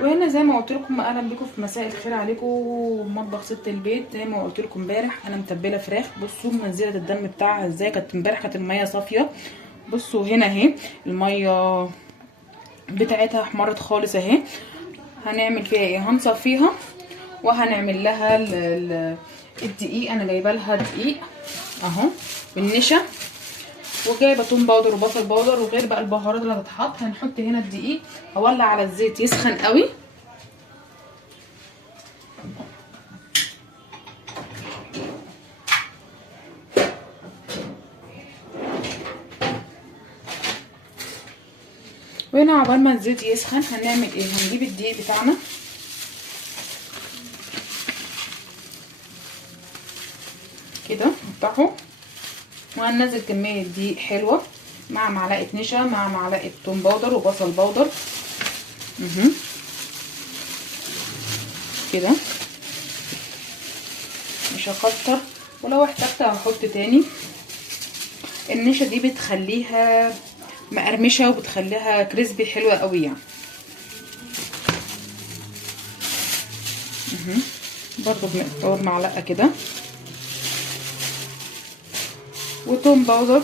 وهنا زي ما قلت لكم، اهلا بكم في مساء الخير عليكم مطبخ ست البيت. زي ما قلت لكم امبارح انا متبله فراخ. بصوا منزله الدم بتاعها ازاي. كانت امبارح كانت الميه صافيه. بصوا هنا اهي الميه بتاعتها احمرت خالص اهي. هنعمل فيها ايه؟ هنصفيها وهنعمل لها الدقيق. انا جايبه لها دقيق اهو بالنشا، وجايبه توم باودر وبصل باودر، وغير بقى البهارات اللي هتتحط. هنحط هنا الدقيق، هولع على الزيت يسخن قوي. وهنا عقبال ما الزيت يسخن هنعمل ايه؟ هنجيب الدقيق بتاعنا كده نفتحه، وهننزل كميه دقيق حلوه مع معلقه نشا مع معلقه توم باودر وبصل باودر كده. مش هكتر، ولو احتجت هحط تاني. النشا دي بتخليها مقرمشه وبتخليها كريسبي حلوه قوي يعني. برضو بمقدار معلقه كده، وتوم باودر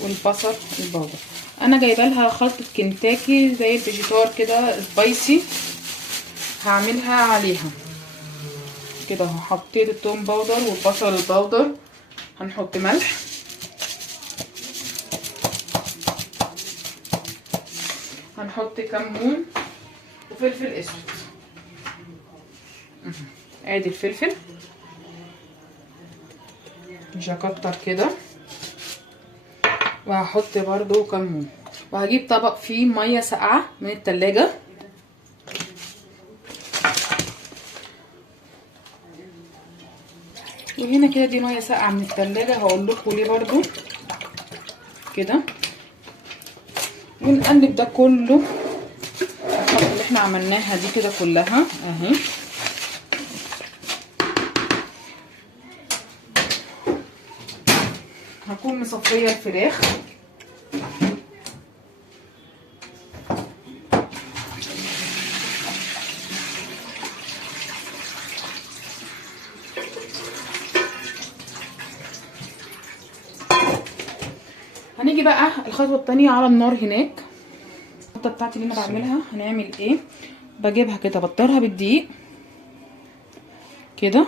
والبصل الباودر. انا جايبه لها خلطه كنتاكي زي الفيجيتار كده سبايسي، هعملها عليها كده اهو. حطيت التوم باودر والبصل الباودر. هنحط ملح، هنحط كمون وفلفل اسود. ادي الفلفل، مش هكتر كده. وهحط برضو كمون، وهجيب طبق فيه ميه ساقعه من التلاجة. وهنا كده دي ميه ساقعه من التلاجة، هقول لكم ليه برضو كده. ونقلب ده كله الخلطه اللي احنا عملناها دي كده كلها اهي. هكون مصفيه الفراخ. هنيجي بقى الخطوه التانية على النار. هناك الخطه بتاعتي اللي انا بعملها هنعمل ايه؟ بجيبها كده بطرها بالدقيق كده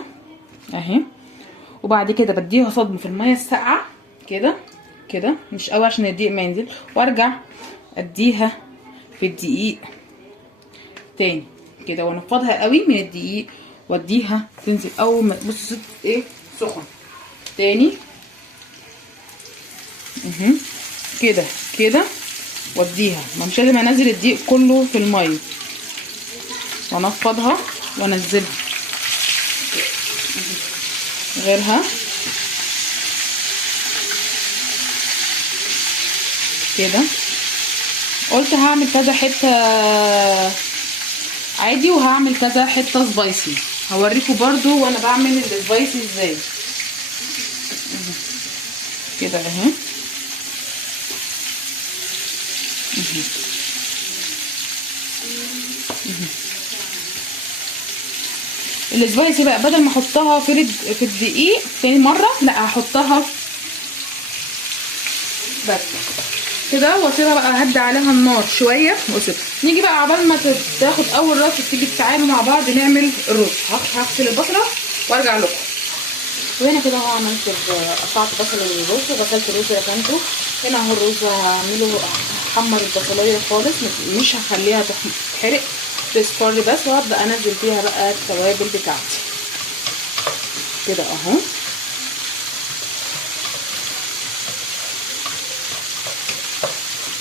اهي، وبعد كده بديها صدمه في الميه الساقعه كده كده، مش قوي عشان الدقيق ما ينزل، وارجع اديها في الدقيق تاني كده وانفضها قوي من الدقيق واديها تنزل. اول ما بص ايه سخن تاني كده كده واديها. ما مش لازم انزل الدقيق كله في الميه، وانفضها وانزلها غيرها كده. قلت هعمل كذا حته عادي وهعمل كذا حته سبايسي، هوريكم برضو وانا بعمل السبايسي ازاي كده اهي. السبايسي بقى بدل ما احطها في الدقيق تاني مره، لا هحطها بس كده واسيبها بقى. هدي عليها النار شويه واسيبها. نيجي بقى عبال ما تاخد اول رصه تيجي تتعامل مع بعض نعمل الرز. هغسل البصله وارجع لكم. وهنا كده اهو عملت قطعت بصل الرز وغسلت الرز ركنته. هنا اهو الرز هعمله هحمر البصلايه خالص، مش هخليها تتحرق، تصفر بس. وهبدا انزل فيها بقى التوابل بتاعتي كده اهو.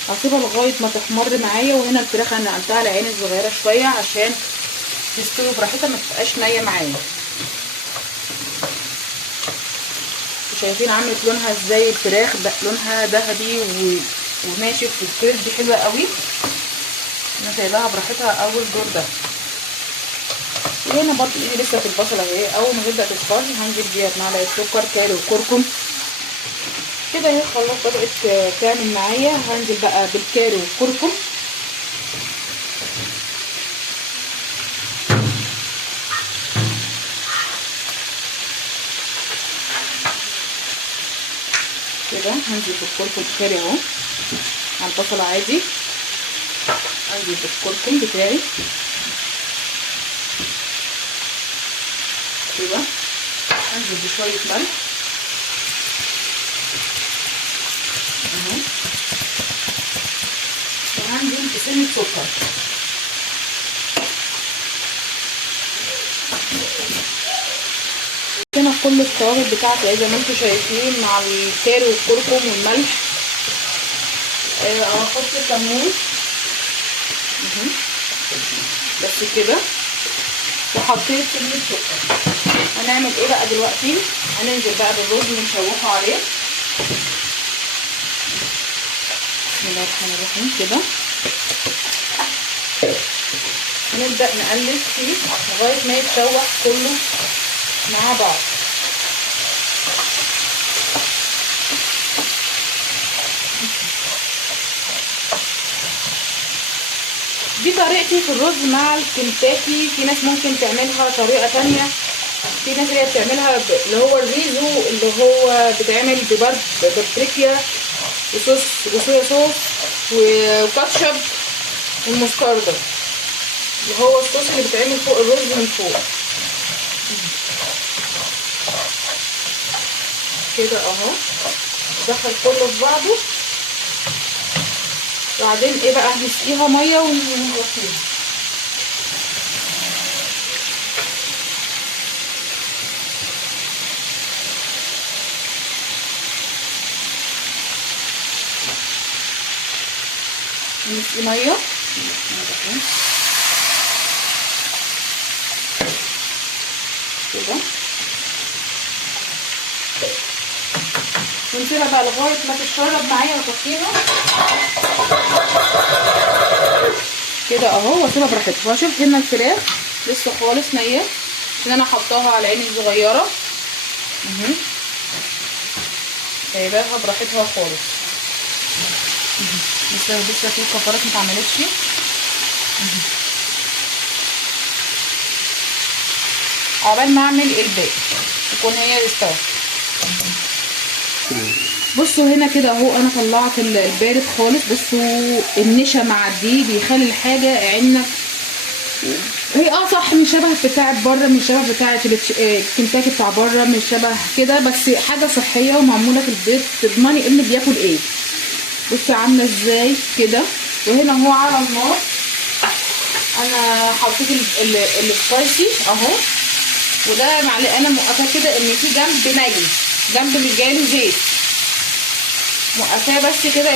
هسيبها لغايه ما تحمر معايا. وهنا الفراخ انا نقلتها على عين صغيره شويه عشان تستوي براحتها ما تبقاش نيه معايا. شايفين عملت لونها ازاي الفراخ؟ ده لونها ذهبي وناشف وكريسبي حلوه قوي. انا سايباها براحتها اول دور ده. وهنا برضو ايدي لسه في البصله اهي. اول ما تبدا تصفر هنزل بيها بمعلقه سكر كاري وكركم كده اهي خلاص بدأت تعمل معايا. هنزل بقى بالكاري والكركم. كده هنزل بالكركم الكاري اهو على البصل عادي. هنزل بالكركم بتاعي كده. هنزل بشويه ملح اهو، وهنزل بسنه سكر. هنا كل التوابل بتاعتي زي ما انتم شايفين مع الكاري والكركم والملح. هحط كمون بس كده، وحطيت سنه سكر. هنعمل ايه بقى دلوقتي؟ هننزل بقى بالرز اللي نشوحه عليه. بسم الله الرحمن الرحيم كده. هنبدأ نقلب فيه لغاية ما يتشوح كله مع بعض. دي طريقتي في الرز مع الكنتاكي. في ناس ممكن تعملها طريقة تانية. في ناس اللي بتعملها اللي هو الريزو، اللي هو بتعمل ببابريكا وصوص وصويا صوص وكاتشب والمستردة، اللي هو الصوص اللي بيتعمل فوق الرز من فوق كده اهو. ندخل كله في بعضه، وبعدين ايه بقى هنسقيها ميه ونغطيها. نسقي ميه كده ونسيبها بقى لغايه ما تتشرب معايا واغطيها كده اهو، واسيبها براحتها. وهشوف هنا الفراخ لسه خالص نيه عشان انا حطاها على عيني الصغيره سايباها براحتها خالص. لسه في كفرات متعملتش. عقبال ما اعمل الباقي تكون هي استوت. بصوا هنا كده اهو انا طلعت البارد خالص. بصوا النشا مع دي بيخلي الحاجه عندك هي صح، مش شبه بتاعت بره، مش شبه بتاعت الكنتاكي بتاع بره، مش شبه كده، بس حاجه صحيه ومعموله في البيت تضمني اللي بياكل ايه. بصوا عامله ازاي كده. وهنا اهو على النار انا حطيت السبايسي اهو، وده معلقه انا موقفاه كده ان في جنب ني، جنب مش جايله زيت، موقفاه بس كده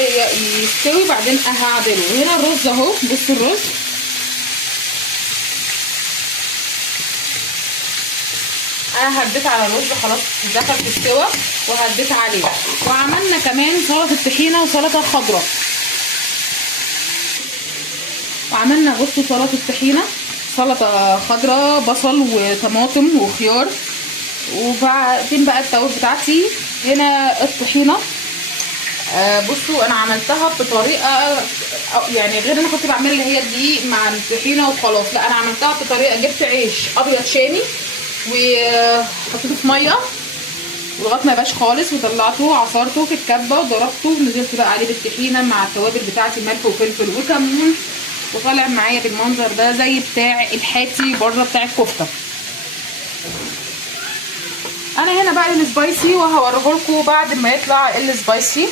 يستوي بعدين هعدله. وهنا الرز اهو، بصوا الرز انا هديت على الرز خلاص دخل في السوا وهديت عليه. وعملنا كمان سلطه طحينه وسلطه خضراء، وعملنا بصوا سلطه طحينه، سلطه خضراء، بصل وطماطم وخيار. وبعدين بقى التوابل بتاعتي. هنا الطحينه بصوا انا عملتها بطريقه يعني غير انا كنت بعمل اللي هي دي مع الطحينه وخلاص، لا انا عملتها بطريقه جبت عيش ابيض شامي وحطيته في ميه لغايه ما يبقاش خالص، وطلعته عصرته في الكبه وضربته ونزلت بقى عليه بالطحينه مع التوابل بتاعتي ملح وفلفل وكمون، وطالع معايا بالمنظر ده زي بتاع الحاتي بره بتاع الكفته. انا هنا بقى السبايسي وهوريهولكوا بعد ما يطلع السبايسي.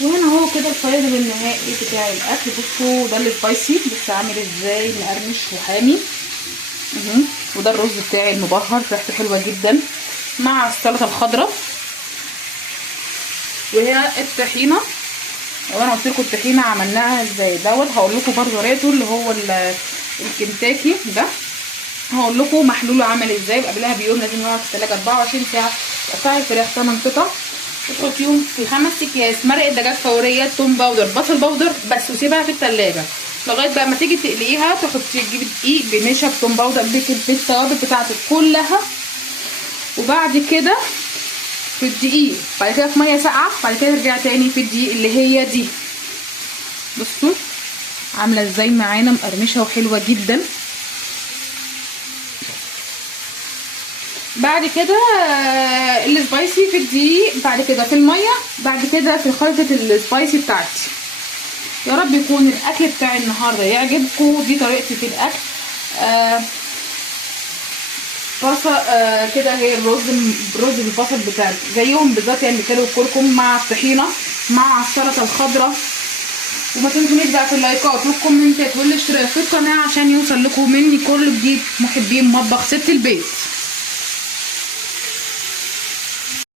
وهنا اهو كده الفاينل النهائي بتاع الاكل. بصوا ده السبايسي بس عامل ازاي مقرمش وحامي وده الرز بتاعي المبهر ريحته حلوه جدا مع السلطه الخضراء. وهنا الطحينه، وانا قلت لكم الطحينه عملناها ازاي دوت، هقول لكم برده طريقته اللي هو الكنتاكي ده، هقول لكم محلوله عمل ازاي. قبلها بيوم لازم يقعد في الثلاجه 24 ساعه. تقطعي الفراخ 8 قطع وتحطيهم في 5 اكياس مرقه دجاج فوريه، توم باودر، بصل باودر بس، وسيبها في الثلاجه لغايه بقى ما تيجي تقليها. تجيبي دقيق بنشا بتوم باودر بالتوابل بتاعتك كلها، وبعد كده في الدقيق، بعد كده في ميه ساقعه، بعد كده نرجع تاني في الدقيق اللي هي دي. بصوا عامله ازاي معانا مقرمشه وحلوه جدا. بعد كده السبايسي في الدقيق، بعد كده في الميه، بعد كده في خلطه السبايسي بتاعتي. يا رب يكون الاكل بتاعي النهارده يعجبكم. دي طريقتي في الاكل. بصل كده هي الرز بالبصل بتاعي زيهم بالظبط، يعني كيلو كركم مع الطحينه مع السلطه الخضراء. وما تنسونيش بقى في اللايكات والكومنتات والاشتراك في القناه عشان يوصل لكم مني كل جديد محبين مطبخ ست البيت.